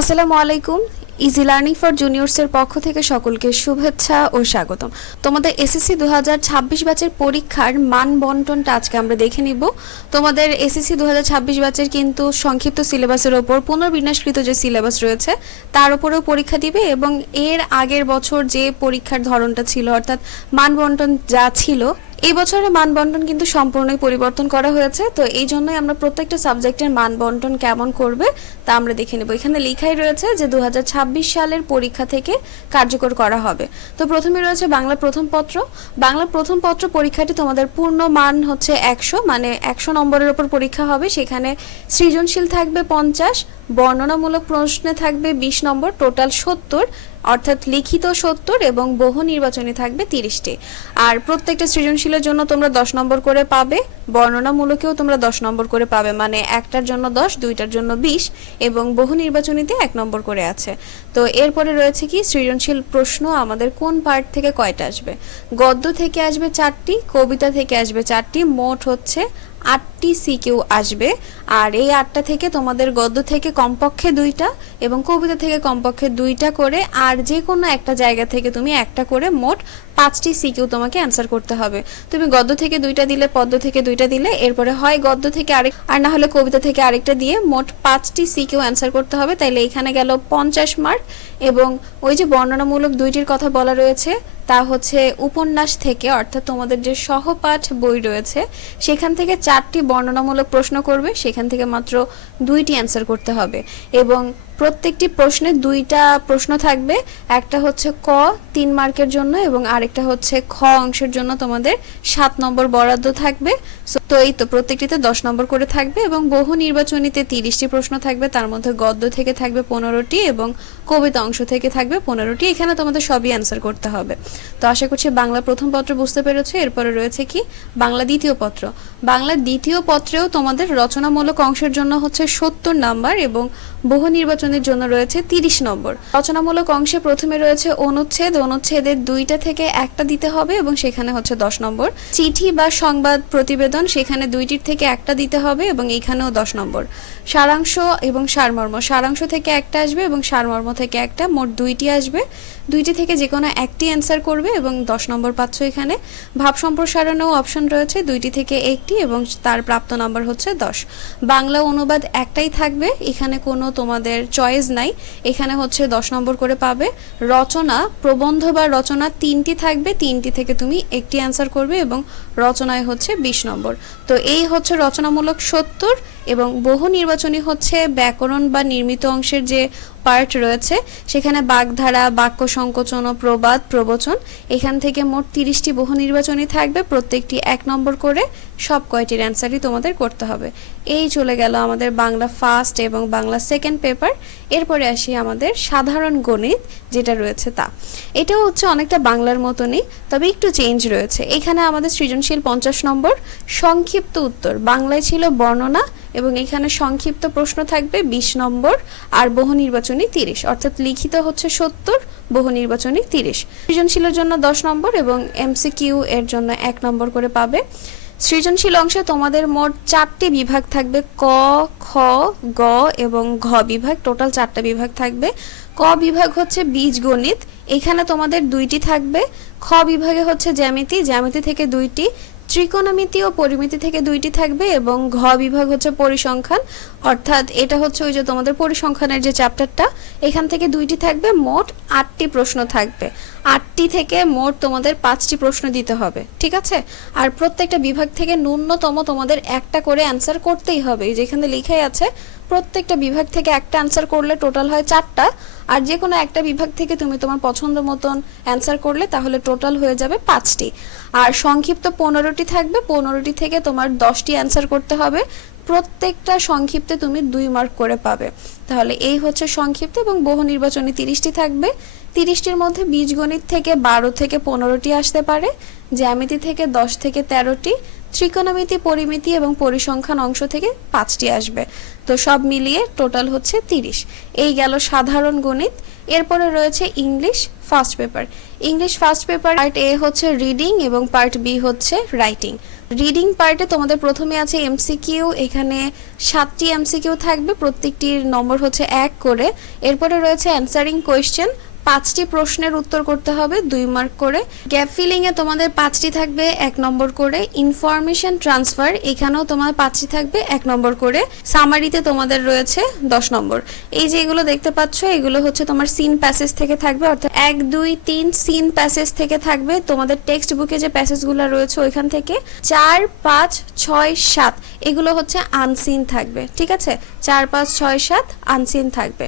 আসসালামু আলাইকুম। Easy learning for জুনিয়র্সের পক্ষ থেকে সকলকে শুভেচ্ছা ও স্বাগতম। তোমাদের এসএসসি দু হাজার ছাব্বিশ ব্যাচের পরীক্ষার মান বন্টনটা আজকে আমরা দেখে নিব। তোমাদের এসএসসি দু হাজার ছাব্বিশ ব্যাচের কিন্তু সংক্ষিপ্ত সিলেবাসের ওপর পুনর্বিন্যাসকৃত যে সিলেবাস রয়েছে, তার উপরেও পরীক্ষা দিবে এবং এর আগের বছর যে পরীক্ষার ধরনটা ছিল, অর্থাৎ মান বন্টন যা ছিল, এই বছরের মান বন্টন কিন্তু সম্পূর্ণই পরিবর্তন করা হয়েছে। তো এই জন্যই আমরা প্রত্যেকটা সাবজেক্টের মান বন্টন কেমন করবে তা আমরা দেখে নেব। এখানে লেখাই রয়েছে যে দু হাজার ছাব্বিশ সালের পরীক্ষা থেকে কার্যকর করা হবে। তো প্রথমে রয়েছে বাংলা প্রথম পত্র। বাংলা প্রথম পত্র পরীক্ষাটি তোমাদের পূর্ণ মান হচ্ছে একশো মানে একশো নম্বরের ওপর পরীক্ষা হবে। সেখানে সৃজনশীল থাকবে পঞ্চাশ, বর্ণনামূলক প্রশ্নে থাকবে বিশ নম্বর, টোটাল সত্তর, অর্থাৎ লিখিত সত্তর এবং বহু নির্বাচনী থাকবে তিরিশটি। আর প্রত্যেকটা সৃজনশীলের জন্য তোমরা দশ নম্বর করে পাবে, বর্ণনামূলকেও তোমরা দশ নম্বর করে পাবে মানে একটার জন্য দশ, দুইটার জন্য বিশ। এবং বহু নির্বাচনীতে এক নম্বর করে আছে। তো এরপরে রয়েছে কি, সৃজনশীল প্রশ্ন, আমাদের কোন পার্ট থেকে কয়টা আসবে? গদ্য থেকে আসবে চারটি, কবিতা থেকে আসবে চারটি, মোট হচ্ছে আটটি সিকিউ আসবে। আর এই আটটা থেকে তোমাদের গদ্য থেকে কমপক্ষে দুইটা এবং কবিতা থেকে কমপক্ষে দুইটা করে, আর যে কোনো একটা জায়গা থেকে তুমি একটা করে মোট পাঁচটি সিকিউ তোমাকে অ্যান্সার করতে হবে। তুমি গদ্য থেকে দুইটা দিলে, পদ্য থেকে দুইটা দিলে, এরপরে হয় গদ্য থেকে আরেক, আর না হলে কবিতা থেকে আরেকটা দিয়ে মোট পাঁচটি সিকিউ অ্যান্সার করতে হবে। তাইলে এখানে গেল পঞ্চাশ মার্ক এবং ওই যে বর্ণনামূলক দুইটির কথা বলা রয়েছে তা হচ্ছে উপন্যাস থেকে, অর্থাৎ তোমাদের যে সহপাঠ বই রয়েছে, সেখান থেকে চারটি বর্ণনামূলক প্রশ্ন করবে, সেখান থেকে মাত্র দুইটি অ্যান্সার করতে হবে। এবং প্রত্যেকটি প্রশ্নে দুইটা প্রশ্ন থাকবে। একটা হচ্ছে ক, তিন মার্কের জন্য এবং আরেকটা হচ্ছে খ অংশের জন্য তোমাদের সাত নম্বর বরাদ্দ থাকবে। তো এই তো প্রত্যেকটিতে দশ নম্বর করে থাকবে এবং বহু নির্বাচনীতে তিরিশটি প্রশ্ন থাকবে। তার মধ্যে গদ্য থেকে থাকবে পনেরোটি এবং কবিতা অংশ থেকে থাকবে পনেরোটি। এখানে তোমাদের সবই অ্যান্সার করতে হবে। তো আশা করছি বাংলা প্রথম পত্র বুঝতে পেরেছ। এরপরে রয়েছে কি? বাংলা দ্বিতীয় পত্র। বাংলা দ্বিতীয় পত্রেও তোমাদের রচনামূলক অংশের জন্য হচ্ছে সত্তর নাম্বার এবং বহু নির্বাচনের জন্য রয়েছে তিরিশ নম্বর। রচনামূলক অংশে প্রথমে রয়েছে অনুচ্ছেদ। অনুচ্ছেদের দুইটা থেকে একটা দিতে হবে এবং সেখানে হচ্ছে দশ নম্বর। চিঠি বা সংবাদ প্রতিবেদন সেখানে দুইটির থেকে একটা দিতে হবে এবং এইখানেও দশ নম্বর। সারাংশ এবং সারমর্ম। সারাংশ থেকে একটা আসবে এবং সারমর্ম থেকে একটা। মোট দুইটি আসবে। দুইটি থেকে যে কোনো একটি অ্যান্সার করবে এবং দশ নম্বর পাচ্ছ এখানে। ভাব সম্প্রসারণেও অপশন রয়েছে। দুইটি থেকে একটি এবং তার প্রাপ্ত নম্বর হচ্ছে দশ। বাংলা অনুবাদ একটাই থাকবে। এখানে কোনো তোমাদের চয়েস নাই। এখানে হচ্ছে দশ নম্বর করে পাবে। রচনা, প্রবন্ধ বা রচনা তিনটি থাকবে। তিনটি থেকে তুমি একটি অ্যান্সার করবে এবং রচনায় হচ্ছে বিশ নম্বর। তো এই হচ্ছে রচনামূলক সত্তর এবং বহু নির্বাচনী হচ্ছে ব্যাকরণ বা নির্মিত অংশের যে পার্ট রয়েছে, সেখানে বাগধারা, বাক্য সংকোচন ও প্রবাদ, প্রবচন, এখান থেকে মোট তিরিশটি বহু নির্বাচনী থাকবে। প্রত্যেকটি এক নম্বর করে সব কয়টির অ্যান্সারই তোমাদের করতে হবে। এই চলে গেল আমাদের বাংলা ফার্স্ট এবং বাংলা সেকেন্ড পেপার এরপরে আসি আমাদের সাধারণ গণিত, যেটা রয়েছে তা। এটাও হচ্ছে অনেকটা বাংলার মতনই, তবে একটু চেঞ্জ রয়েছে। এখানে আমাদের সৃজনশীল পঞ্চাশ নম্বর, সংক্ষিপ্ত উত্তর। বাংলায় ছিল বর্ণনা এবং এখানে সংক্ষিপ্ত প্রশ্ন থাকবে বিশ নম্বর আর বহু নির্বাচনী তিরিশ। অর্থাৎ লিখিত হচ্ছে সত্তর, বহু নির্বাচনী তিরিশ। সৃজনশীলের জন্য দশ নম্বর এবং এমসিকিউ এর জন্য এক নম্বর করে পাবে। সৃজনশীল অংশে তোমাদের মোট চারটি বিভাগ থাকবে। ক, খ, গ এবং ঘ বিভাগ। টোটাল চারটা বিভাগ থাকবে। ক বিভাগ হচ্ছে বীজগণিত এখানে তোমাদের দুইটি থাকবে। খ বিভাগে হচ্ছে জ্যামিতি। জ্যামিতি থেকে দুইটি। ত্রিকোণমিতি ও পরিমিতি থেকে দুইটি থাকবে এবং ঘ বিভাগ হচ্ছে পরিসংখ্যান। অর্থাৎ এটা হচ্ছে ওই যে তোমাদের পরিসংখ্যানের যে চ্যাপ্টারটা, এখান থেকে দুইটি থাকবে, মোট আটটি প্রশ্ন থাকবে। আটটি থেকে মোট তোমাদের পাঁচটি প্রশ্ন দিতে হবে, ঠিক আছে? আর প্রত্যেকটা বিভাগ থেকে ন্যূনতম তোমাদের একটা করে অ্যান্সার করতেই হবে। যেখানে লিখাই আছে, প্রত্যেকটা বিভাগ থেকে একটা অ্যান্সার করলে টোটাল হয় চারটা। আর যে কোনো একটা বিভাগ থেকে তুমি তোমার পছন্দ মতন অ্যান্সার করলে তাহলে টোটাল হয়ে যাবে পাঁচটি। আর সংক্ষিপ্ত পনেরোটি থাকবে, পনেরোটি থেকে তোমার দশটি অ্যান্সার করতে হবে। প্রত্যেকটা সংক্ষিপ্তে তুমি দুই মার্ক করে পাবে। তাহলে এই হচ্ছে সংক্ষিপ্ত এবং বহু নির্বাচনী তিরিশটি থাকবে। তিরিশটির মধ্যে বীজগণিত থেকে বারো থেকে পনেরোটি আসতে পারে, জ্যামিতি থেকে দশ থেকে তেরোটি ত্রিকোণমিতি, পরিমিতি এবং পরিসংখ্যান অংশ থেকে পাঁচটি আসবে। তো সব মিলিয়ে টোটাল হচ্ছে তিরিশ। এই গেল সাধারণ গণিত। এরপরে রয়েছে English first paper. English first paper part A হচ্ছে রিডিং এবং পার্ট বি হচ্ছে রাইটিং। রিডিং পার্টে তোমাদের প্রথমে আছে এমসিকিউ। এখানে সাতটি এমসিকিউ থাকবে। প্রত্যেকটির নম্বর হচ্ছে এক করে। এরপরে রয়েছে অ্যান্সারিং কোয়েশ্চেন। পাঁচটি প্রশ্নের উত্তর করতে হবে, দুই মার্ক করে। গ্যাপ ফিলিংয়ে তোমাদের পাঁচটি থাকবে, এক নম্বর করে। ইনফরমেশন ট্রান্সফার, এখানেও তোমার পাঁচটি থাকবে, এক নম্বর করে। সামারিতে তোমাদের রয়েছে দশ নম্বর। এই যে এগুলো দেখতে পাচ্ছ, এগুলো হচ্ছে তোমার সিন প্যাসেজ থেকে থাকবে, অর্থাৎ এক, দুই, তিন সিন প্যাসেজ থেকে থাকবে। তোমাদের টেক্সট বুকে যে প্যাসেজগুলো রয়েছে ওইখান থেকে চার, পাঁচ, ছয়, সাত, এগুলো হচ্ছে আনসিন থাকবে, ঠিক আছে? চার, পাঁচ, ছয়, সাত, আনসিন থাকবে।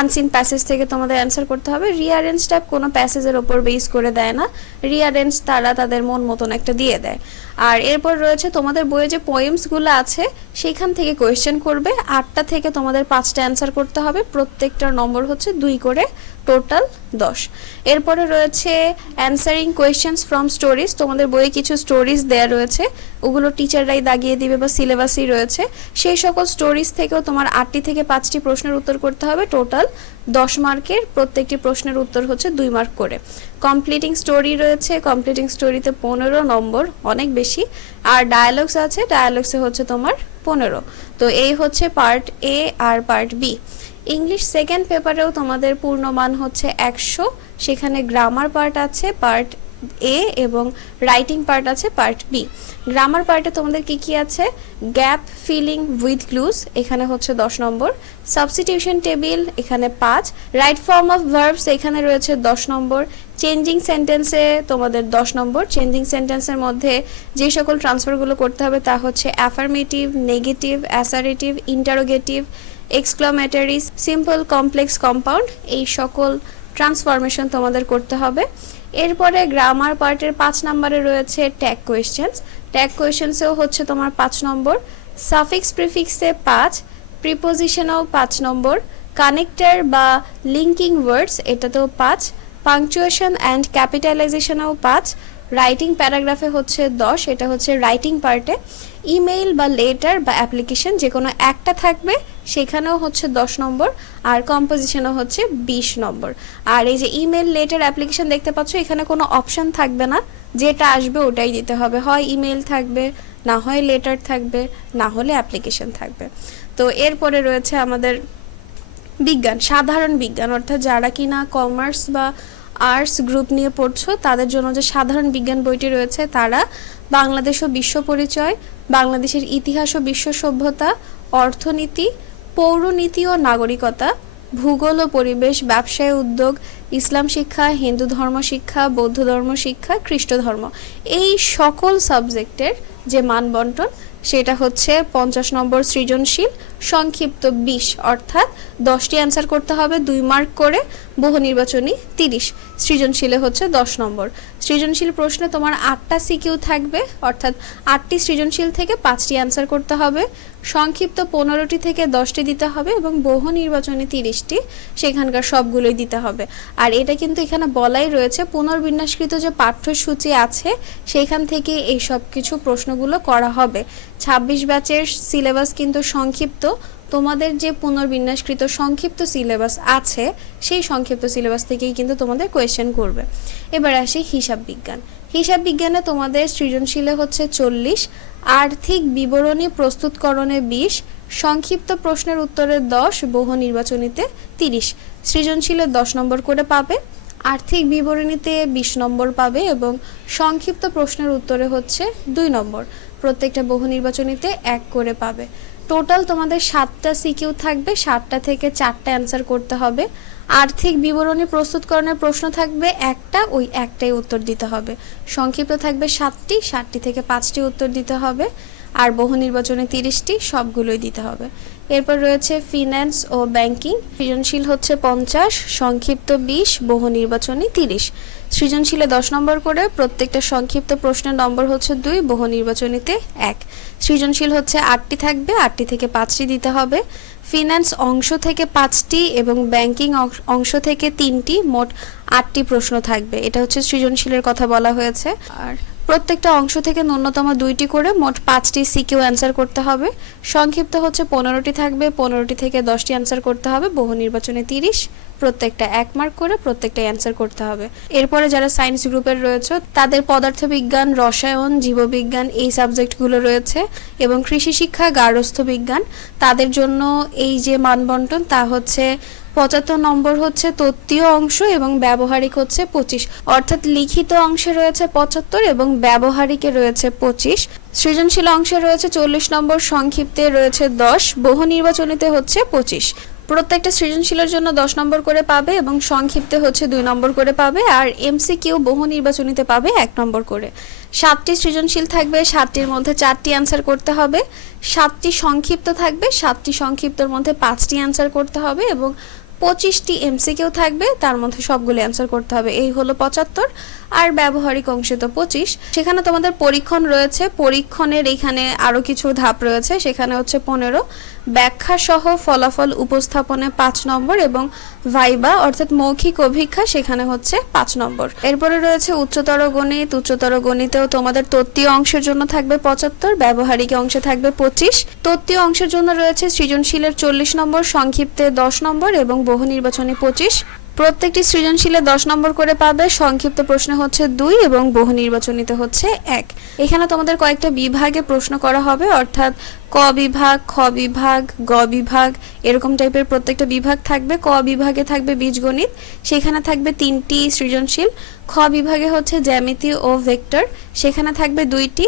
আনসিন প্যাসেজ থেকে তোমাদের অ্যান্সার করতে হবে। রিয়ারেঞ্জ টাইপ কোনো প্যাসেজের ওপর বেস করে দেয় না। রিয়ারেঞ্জ তারা তাদের মন মতন একটা দিয়ে দেয়। আর এরপর রয়েছে তোমাদের বইয়ে যে পোয়েমসগুলো আছে, সেইখান থেকে কোয়েশ্চেন করবে। আটটা থেকে তোমাদের পাঁচটা অ্যান্সার করতে হবে। প্রত্যেকটার নম্বর হচ্ছে দুই করে টোটাল দশ। এরপরে রয়েছে অ্যান্সারিং কোয়েশ্চেন্স ফ্রম স্টোরিজ তোমাদের বইয়ে কিছু স্টোরিজ দেয়া রয়েছে। ওগুলো টিচাররাই দাগিয়ে দিবে বা সিলেবাসই রয়েছে। সেই সকল স্টোরিজ থেকেও তোমার আটটি থেকে পাঁচটি প্রশ্নের উত্তর করতে হবে। টোটাল দশ মার্কের প্রত্যেকটি প্রশ্নের উত্তর হচ্ছে দুই মার্ক করে। কমপ্লিটিং স্টোরি রয়েছে। কমপ্লিটিং স্টোরিতে পনেরো নম্বর। অনেক বেশি আর ডায়ালগস আছে ডায়ালগসে হচ্ছে তোমার পনেরো। তো এই হচ্ছে পার্ট এ আর পার্ট বি ইংলিশ সেকেন্ড পেপারেও তোমাদের পূর্ণমান হচ্ছে একশো, সেখানে গ্রামার পার্ট আছে পার্ট এ এবং রাইটিং পার্ট আছে পার্ট বি গ্রামার পার্টে তোমাদের কি কি আছে? গ্যাপ ফিলিং উইথ ক্লুজ এখানে হচ্ছে দশ নম্বর। সাবস্টিটিউশন টেবিল এখানে পাঁচ। রাইট ফর্ম অফ ভার্বস এখানে রয়েছে দশ নম্বর। চেঞ্জিং সেন্টেন্সে তোমাদের দশ নম্বর। চেঞ্জিং সেন্টেন্সের মধ্যে যে সকল ট্রান্সফারগুলো করতে হবে তা হচ্ছে affirmative negative assertive interrogative exclamatory simple complex compound এই সকল ট্রান্সফরমেশন তোমাদের করতে হবে। এরপরে গ্রামার পার্টের পাঁচ নম্বরে রয়েছে ট্যাগ কোয়েশ্চেন্স ট্যাগ কোয়েশ্চেন্সেও হচ্ছে তোমার পাঁচ নম্বর। সাফিক্স প্রিফিক্সে পাঁচ প্রিপোজিশনেও পাঁচ নম্বর। কানেক্টার বা লিঙ্কিং ওয়ার্ডস এটাতেও পাঁচ। পাংচুয়েশন অ্যান্ড ক্যাপিটালাইজেশনেও পাঁচ। রাইটিং প্যারাগ্রাফে হচ্ছে দশ, এটা হচ্ছে রাইটিং পার্টে ইমেইল বা লেটার বা অ্যাপ্লিকেশন যে কোনো একটা থাকবে, সেখানেও হচ্ছে দশ নম্বর, আর কম্পোজিশনও হচ্ছে বিশ নম্বর। আর এই যে ইমেল লেটার অ্যাপ্লিকেশন দেখতে পাচ্ছ, এখানে কোনো অপশন থাকবে না। যেটা আসবে ওটাই দিতে হবে। হয় ইমেল থাকবে, না হয় লেটার থাকবে, না হলে অ্যাপ্লিকেশন থাকবে। তো এরপরে রয়েছে আমাদের বিজ্ঞান, সাধারণ বিজ্ঞান। অর্থাৎ যারা কিনা কমার্স বা আর্টস গ্রুপ নিয়ে পড়ছো, তাদের জন্য যে সাধারণ বিজ্ঞান বইটি রয়েছে, তারা বাংলাদেশ ও বিশ্ব পরিচয়, বাংলাদেশের ইতিহাস ও বিশ্ব সভ্যতা, অর্থনীতি, পৌরনীতি ও নাগরিকতা, ভূগোল ও পরিবেশ, ব্যবসায় উদ্যোগ, ইসলাম শিক্ষা, হিন্দু ধর্ম শিক্ষা, বৌদ্ধ ধর্ম শিক্ষা, খ্রিস্ট ধর্ম। এই সকল সাবজেক্টের যে মানবন্টন, সেটা হচ্ছে পঞ্চাশ নম্বর সৃজনশীল, সংক্ষিপ্ত বিশ, অর্থাৎ দশটি অ্যান্সার করতে হবে, দুই মার্ক করে, বহু নির্বাচনী তিরিশ, সৃজনশীলে হচ্ছে দশ নম্বর। সৃজনশীল প্রশ্নে তোমার আটটা সিকিউ থাকবে, অর্থাৎ আটটি সৃজনশীল থেকে পাঁচটি অ্যান্সার করতে হবে, সংক্ষিপ্ত পনেরোটি থেকে দশটি দিতে হবে এবং বহু নির্বাচনী তিরিশটি, সেখানকার সবগুলোই দিতে হবে। আর এটা কিন্তু এখানে বলাই রয়েছে, পুনর্বিন্যাসকৃত যে পাঠ্যসূচি আছে সেইখান থেকে এই সব কিছু প্রশ্নগুলো করা হবে। ছাব্বিশ ব্যাচের সিলেবাস কিন্তু সংক্ষিপ্ত। তোমাদের যে পুনর্বিন্যাসকৃত সংক্ষিপ্ত সিলেবাস আছে, সেই সংক্ষিপ্ত সিলেবাস থেকেই কিন্তু তোমাদের কোয়েশ্চেন করবে। এবার আসি হিসাব বিজ্ঞান। হিসাব বিজ্ঞানে তোমাদের সৃজনশীলে হচ্ছে চল্লিশ, আর্থিক বিবরণী প্রস্তুতকরণে বিশ, সংক্ষিপ্ত প্রশ্নের উত্তরে দশ, বহু নির্বাচনীতে তিরিশ। সৃজনশীলে দশ নম্বর করে পাবে। আর্থিক বিবরণীতে বিশ নম্বর পাবে এবং সংক্ষিপ্ত প্রশ্নের উত্তরে হচ্ছে দুই নম্বর। প্রত্যেকটা বহু নির্বাচনীতে এক করে পাবে। টোটাল তোমাদের সাতটা সিকিউ থাকবে, সাতটা থেকে চারটা অ্যান্সার করতে হবে। আর্থিক বিবরণী প্রস্তুতকরণের প্রশ্ন থাকবে একটা, ওই একটাই উত্তর দিতে হবে। সংক্ষিপ্ত থাকবে সাতটি সাতটি থেকে পাঁচটি উত্তর দিতে হবে। আর বহু নির্বাচনে তিরিশটি, সবগুলোই দিতে হবে। এরপর রয়েছে ফিন্যান্স ও ব্যাংকিং সৃজনশীল হচ্ছে পঞ্চাশ, সংক্ষিপ্ত বিশ, বহু নির্বাচনী তিরিশ। সৃজনশীলে দশ নম্বর করে প্রত্যেকটা সংক্ষিপ্ত প্রশ্নের নম্বর হচ্ছে দুই, বহু নির্বাচনীতে এক। সৃজনশীল হচ্ছে আটটি থাকবে, আটটি থেকে পাঁচটি দিতে হবে। ফিন্যান্স অংশ থেকে পাঁচটি এবং ব্যাংকিং অংশ থেকে তিনটি, মোট আটটি প্রশ্ন থাকবে। এটা হচ্ছে সৃজনশীলের কথা বলা হয়েছে। আর প্রত্যেকটা অংশ থেকে ন্যূনতম দুইটি করে মোট পাঁচটি সিকিউ অ্যান্সার করতে হবে। সংক্ষিপ্ত হচ্ছে পনেরোটি থাকবে, পনেরোটি থেকে দশটি অ্যান্সার করতে হবে। বহু নির্বাচনে তিরিশ প্রত্যেকটা এক মার্ক করে প্রত্যেকটা অ্যান্সার করতে হবে। এরপরে যারা সায়েন্স গ্রুপের রয়েছে, তাদের পদার্থবিজ্ঞান, রসায়ন, জীববিজ্ঞান এই সাবজেক্টগুলো রয়েছে এবং কৃষি শিক্ষা, গার্হস্থ্য বিজ্ঞান, তাদের জন্য এই যে মানবন্টন, তা হচ্ছে পঁচাত্তর নম্বর হচ্ছে তত্ত্বীয় অংশ এবং ব্যবহারিক হচ্ছে পঁচিশ। অর্থাৎ লিখিত অংশে রয়েছে পঁচাত্তর এবং ব্যবহারিকে রয়েছে পঁচিশ। সৃজনশীল অংশে রয়েছে চল্লিশ নম্বর, সংক্ষিপ্তে রয়েছে দশ। বহু নির্বাচনীতে হচ্ছে পঁচিশ। প্রত্যেকটা সৃজনশীলের জন্য দশ নম্বর করে পাবে এবং সংক্ষিপ্তে হচ্ছে দুই নম্বর করে পাবে, আর এমসিকিউ বহু নির্বাচনীতে পাবে এক নম্বর করে। সাতটি সৃজনশীল থাকবে, সাতটির মধ্যে চারটি অ্যান্সার করতে হবে, সাতটি সংক্ষিপ্ত থাকবে, সাতটি সংক্ষিপ্তর মধ্যে পাঁচটি অ্যান্সার করতে হবে এবং পঁচিশটি এমসিকিউ থাকবে, তার মধ্যে সবগুলো অ্যান্সার করতে হবে। এই হলো পঁচাত্তর, আর ব্যবহারিক অংশে তো পঁচিশ। সেখানে তোমাদের পরীক্ষণ রয়েছে, পরীক্ষণের এখানে আরও কিছু ধাপ রয়েছে, সেখানে হচ্ছে পনেরো। ব্যাখ্যা সহ ফলাফল উপস্থাপনে পাঁচ নম্বর এবং ভাইবা, অর্থাৎ মৌখিক অভিক্ষা, সেখানে হচ্ছে পাঁচ নম্বর। এরপরে রয়েছে উচ্চতর গণিত। উচ্চতর গণিতেও তোমাদের তত্ত্বীয় অংশের জন্য থাকবে পঁচাত্তর, ব্যবহারিক অংশে থাকবে পঁচিশ। তত্ত্বীয় অংশের জন্য রয়েছে সৃজনশীলের চল্লিশ নম্বর, সংক্ষিপ্তে দশ নম্বর এবং বহু নির্বাচনে পঁচিশ। প্রত্যেকটি সৃজনশীলে দশ নম্বর করে পাবে, সংক্ষিপ্ত প্রশ্ন হচ্ছে দুই এবং বহু নির্বাচনীতে হচ্ছে এক। এখানে তোমাদের কয়েকটা বিভাগে প্রশ্ন করা হবে, অর্থাৎ ক বিভাগ, খ বিভাগ, গ বিভাগ এরকম টাইপের প্রত্যেকটা বিভাগ থাকবে। ক বিভাগে থাকবে বীজগণিত, সেখানে থাকবে তিনটি সৃজনশীল। খ বিভাগে হচ্ছে জ্যামিতি ও ভেক্টর, সেখানে থাকবে দুইটি।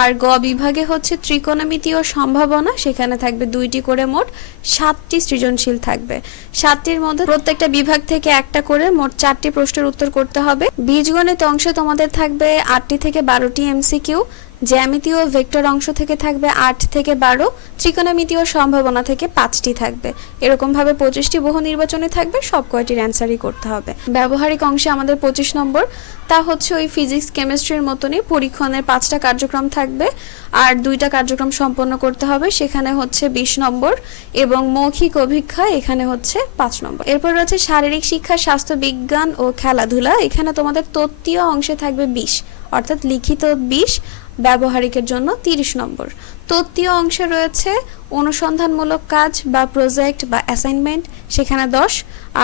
আর গ বিভাগে হচ্ছে ত্রিকোণমিতি ও সম্ভাবনা, সেখানে থাকবে দুইটি করে মোট সাতটি সৃজনশীল থাকবে। সাতটির মধ্যে প্রত্যেকটা বিভাগ থেকে একটা করে মোট চারটি প্রশ্নের উত্তর করতে হবে। বীজগণিত অংশে তোমাদের থাকবে আটটি থেকে বারোটি এমসিকিউ। জ্যামিতি ও ভেক্টর অংশ থেকে থাকবে আট থেকে বারো ত্রিকোণমিতি ও সম্ভাবনা থেকে পাঁচটি থাকবে। এরকমভাবে পঁচিশটি বহু নির্বাচনে থাকবে সব কয়টির অ্যান্সারই করতে হবে। ব্যবহারিক অংশে আমাদের পঁচিশ নম্বর, তা হচ্ছে ওই ফিজিক্স কেমিস্ট্রির মতনই পরীক্ষণের পাঁচটা কার্যক্রম থাকবে, আর দুইটা কার্যক্রম সম্পন্ন করতে হবে, সেখানে হচ্ছে বিশ নম্বর এবং মৌখিক অভিক্ষা এখানে হচ্ছে পাঁচ নম্বর। এরপর রয়েছে শারীরিক শিক্ষা, স্বাস্থ্য বিজ্ঞান ও খেলাধুলা। এখানে তোমাদের তত্ত্বীয় অংশে থাকবে বিশ, অর্থাৎ লিখিত বিশ ব্যবহারিকের জন্য তিরিশ নম্বর। তত্ত্বীয় অংশে রয়েছে অনুসন্ধানমূলক কাজ বা প্রজেক্ট বা অ্যাসাইনমেন্ট, সেখানে দশ।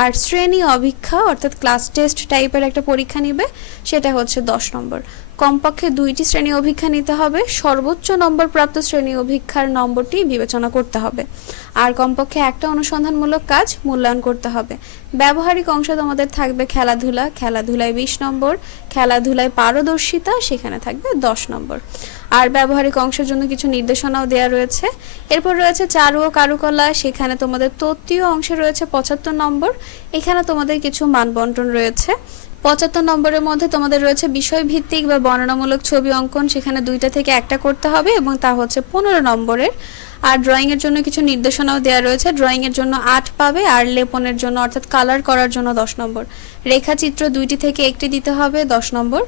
আর শ্রেণি অভিক্ষা অর্থাৎ ক্লাস টেস্ট টাইপের একটা পরীক্ষা নিবে, সেটা হচ্ছে দশ নম্বর। কমপক্ষে দুইটি শ্রেণি অভিক্ষা নিতে হবে, সর্বোচ্চ নম্বর প্রাপ্ত শ্রেণি অভিক্ষার নম্বরটি বিবেচনা করতে হবে। আর কমপক্ষে একটা অনুসন্ধানমূলক কাজ মূল্যায়ন করতে হবে। ব্যবহারিক অংশ তোমাদের থাকবে খেলাধুলা, খেলাধুলায় বিশ নম্বর, খেলাধুলায় পারদর্শিতা, সেখানে থাকবে দশ নম্বর। আর ব্যবহারিক অংশের জন্য কিছু নির্দেশনাও দেওয়া রয়েছে। এরপর রয়েছে চারু ও কারুকলা, সেখানে তোমাদের তত্ত্বীয় অংশে রয়েছে পঁচাত্তর নম্বর, এখানে তোমাদের কিছু মানবন্টন রয়েছে। পঁচাত্তর নম্বরের মধ্যে তোমাদের রয়েছে বিষয় ভিত্তিক বা বর্ণনামূলক ছবি অঙ্কন, সেখানে দুইটা থেকে একটা করতে হবে এবং তা হচ্ছে পনেরো নম্বরের। আর ড্রয়িং এর জন্য কিছু নির্দেশনাও দেওয়া রয়েছে ড্রয়িং এর জন্য আট পাবে আর লেপনের জন্য অর্থাৎ কালার করার জন্য দশ নম্বর। রেখাচিত্র দুইটি থেকে একটি দিতে হবে, দশ নম্বর।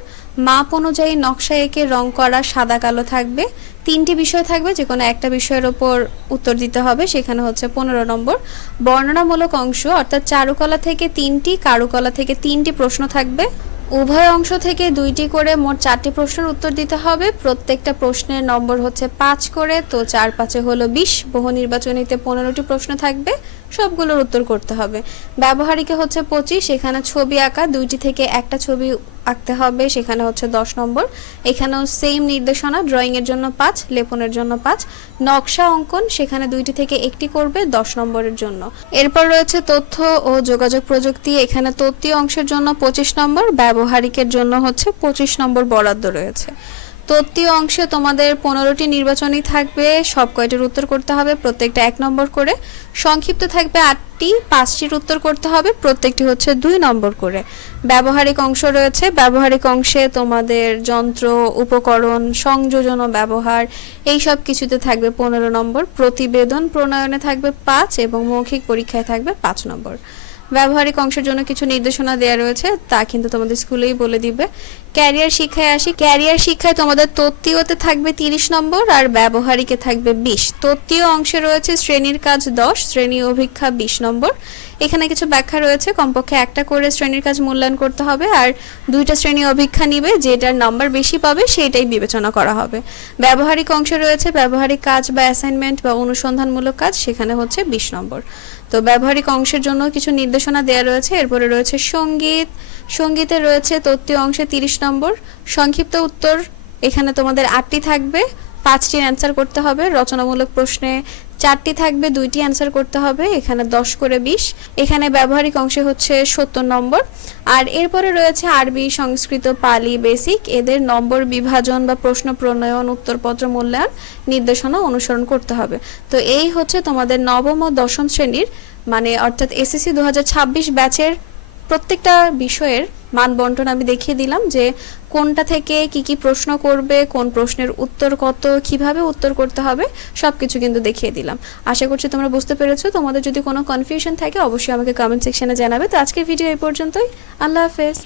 মাপ অনুযায়ী নকশা এঁকে রং করা সাদা কালো থাকবে। তিনটি বিষয় থাকবে যে কোনো একটা বিষয়ের ওপর উত্তর দিতে হবে, সেখানে হচ্ছে পনেরো নম্বর। বর্ণনামূলক অংশ, অর্থাৎ চারুকলা থেকে তিনটি, কারুকলা থেকে তিনটি প্রশ্ন থাকবে। উভয় অংশ থেকে দুইটি করে মোট চারটি প্রশ্নের উত্তর দিতে হবে। প্রত্যেকটা প্রশ্নের নম্বর হচ্ছে পাঁচ করে, তো চার পাঁচে হলো বিশ। বহু নির্বাচনীতে পনেরোটি প্রশ্ন থাকবে। সবগুলোর উত্তর করতে হবে। ব্যবহারিকে হচ্ছে পঁচিশ, এখানে ছবি আঁকা, দুইটি থেকে একটা ছবি আঁকতে হবে, সেখানে হচ্ছে দশ নম্বর। এখানেও সেম নির্দেশনা ড্রয়িং এর জন্য পাঁচ, লেপনের জন্য পাঁচ। নকশা অঙ্কন, সেখানে দুইটি থেকে একটি করবে, দশ নম্বরের জন্য। এরপর রয়েছে তথ্য ও যোগাযোগ প্রযুক্তি, এখানে তত্ত্বীয় অংশের জন্য পঁচিশ নম্বর, ব্যবহারিকের জন্য হচ্ছে পঁচিশ নম্বর বরাদ্দ রয়েছে। তত্ত্বীয় অংশে তোমাদের পনেরোটি নির্বাচনী থাকবে। সব কয়টির উত্তর করতে হবে? প্রত্যেকটা এক নম্বর করে। সংক্ষিপ্ত থাকবে আটটি, পাঁচটির উত্তর করতে হবে। প্রত্যেকটি হচ্ছে দুই নম্বর করে। ব্যবহারিক অংশ রয়েছে। ব্যবহারিক অংশে তোমাদের যন্ত্র, উপকরণ, সংযোজন ও ব্যবহার, এই সব কিছুতে থাকবে পনেরো নম্বর। প্রতিবেদন প্রণয়নে থাকবে পাঁচ এবং মৌখিক পরীক্ষায় থাকবে পাঁচ নম্বর। ব্যবহারিক অংশের জন্য কিছু নির্দেশনা দেওয়া রয়েছে, তা কিন্তু তোমাদের স্কুলেই বলে দিবে। ক্যারিয়ার শিক্ষায় আসি। ক্যারিয়ার শিক্ষায় তোমাদের তত্ত্বীয়তে থাকবে তিরিশ নম্বর আর ব্যবহারিকে থাকবে বিশ। তত্ত্বীয় অংশে রয়েছে শ্রেণির কাজ দশ, শ্রেণি অভিক্ষা বিশ নম্বর। এখানে কিছু ব্যাখ্যা রয়েছে। কমপক্ষে একটা করে শ্রেণির কাজ মূল্যায়ন করতে হবে আর দুইটা শ্রেণি অভিক্ষা নিবে, যেটার নাম্বার বেশি পাবে সেটাই বিবেচনা করা হবে। ব্যবহারিক অংশ রয়েছে, ব্যবহারিক কাজ বা অ্যাসাইনমেন্ট বা অনুসন্ধানমূলক কাজ, সেখানে হচ্ছে বিশ নম্বর। তো ব্যবহারিক অংশের জন্য কিছু নির্দেশনা দেওয়া রয়েছে, এরপরে রয়েছে সংগীত, সঙ্গীতে রয়েছে তত্ত্বীয় অংশে তিরিশ নম্বর। সংক্ষিপ্ত উত্তর, এখানে তোমাদের আটটি থাকবে, পাঁচটির অ্যান্সার করতে হবে, রচনামূলক প্রশ্নে চারটি থাকবে, দুইটি অ্যান্সার করতে হবে, এখানে দশ করে বিশ। এখানে ব্যবহারিক অংশে হচ্ছে সত্তর নম্বর। আর এরপরে রয়েছে আরবি, সংস্কৃত, পালি বেসিক এদের নম্বর বিভাজন বা প্রশ্ন প্রণয়ন, উত্তরপত্র মূল্যায়ন, নির্দেশনা অনুসরণ করতে হবে। তো এই হচ্ছে তোমাদের নবম ও দশম শ্রেণির মানে অর্থাৎ এসএসসি দু ব্যাচের প্রত্যেকটা বিষয়ের মান বন্টন আমি দেখিয়ে দিলাম যে কোনটা থেকে কি কি প্রশ্ন করবে, কোন প্রশ্নের উত্তর কত, কীভাবে উত্তর করতে হবে সব কিছু কিন্তু দেখিয়ে দিলাম। আশা করছি তোমরা বুঝতে পেরেছ। তোমাদের যদি কোনো কনফিউশন থাকে, অবশ্যই আমাকে কমেন্ট সেকশনে জানাবে। তো আজকের ভিডিও এই পর্যন্তই। আল্লাহ হাফেজ।